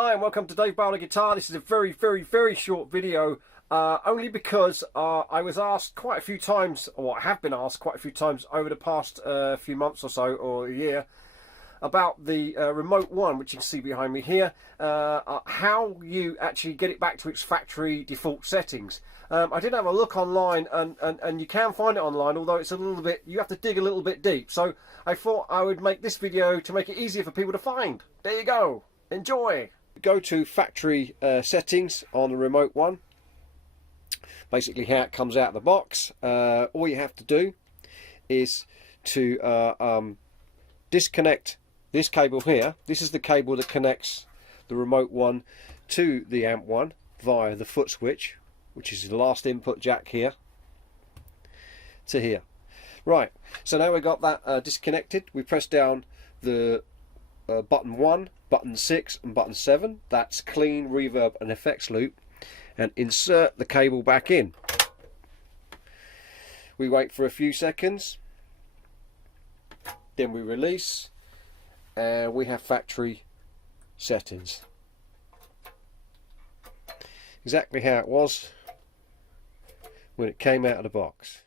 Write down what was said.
Hi and welcome to Barlow Guitar. This is a very short video, only because I was asked quite a few times, or I have been asked quite a few times over the past few months or so, or a year, about the Remote One, which you can see behind me here, how you actually get it back to its factory default settings. I did have a look online, and you can find it online, although it's a little bit, you have to dig a little bit deep. So I thought I would make this video to make it easier for people to find. There you go. Enjoy. Go to factory settings on the Remote One. Basically how it comes out of the box. All you have to do is to disconnect this cable here. This is the cable that connects the Remote One to the Amp One via the foot switch, which is the last input jack here to here. Right, so now we've got that disconnected. We press down the button 1, button 6 and button 7. That's clean, reverb and effects loop, and insert the cable back in. We wait for a few seconds, then we release, and we have factory settings. Exactly how it was when it came out of the box.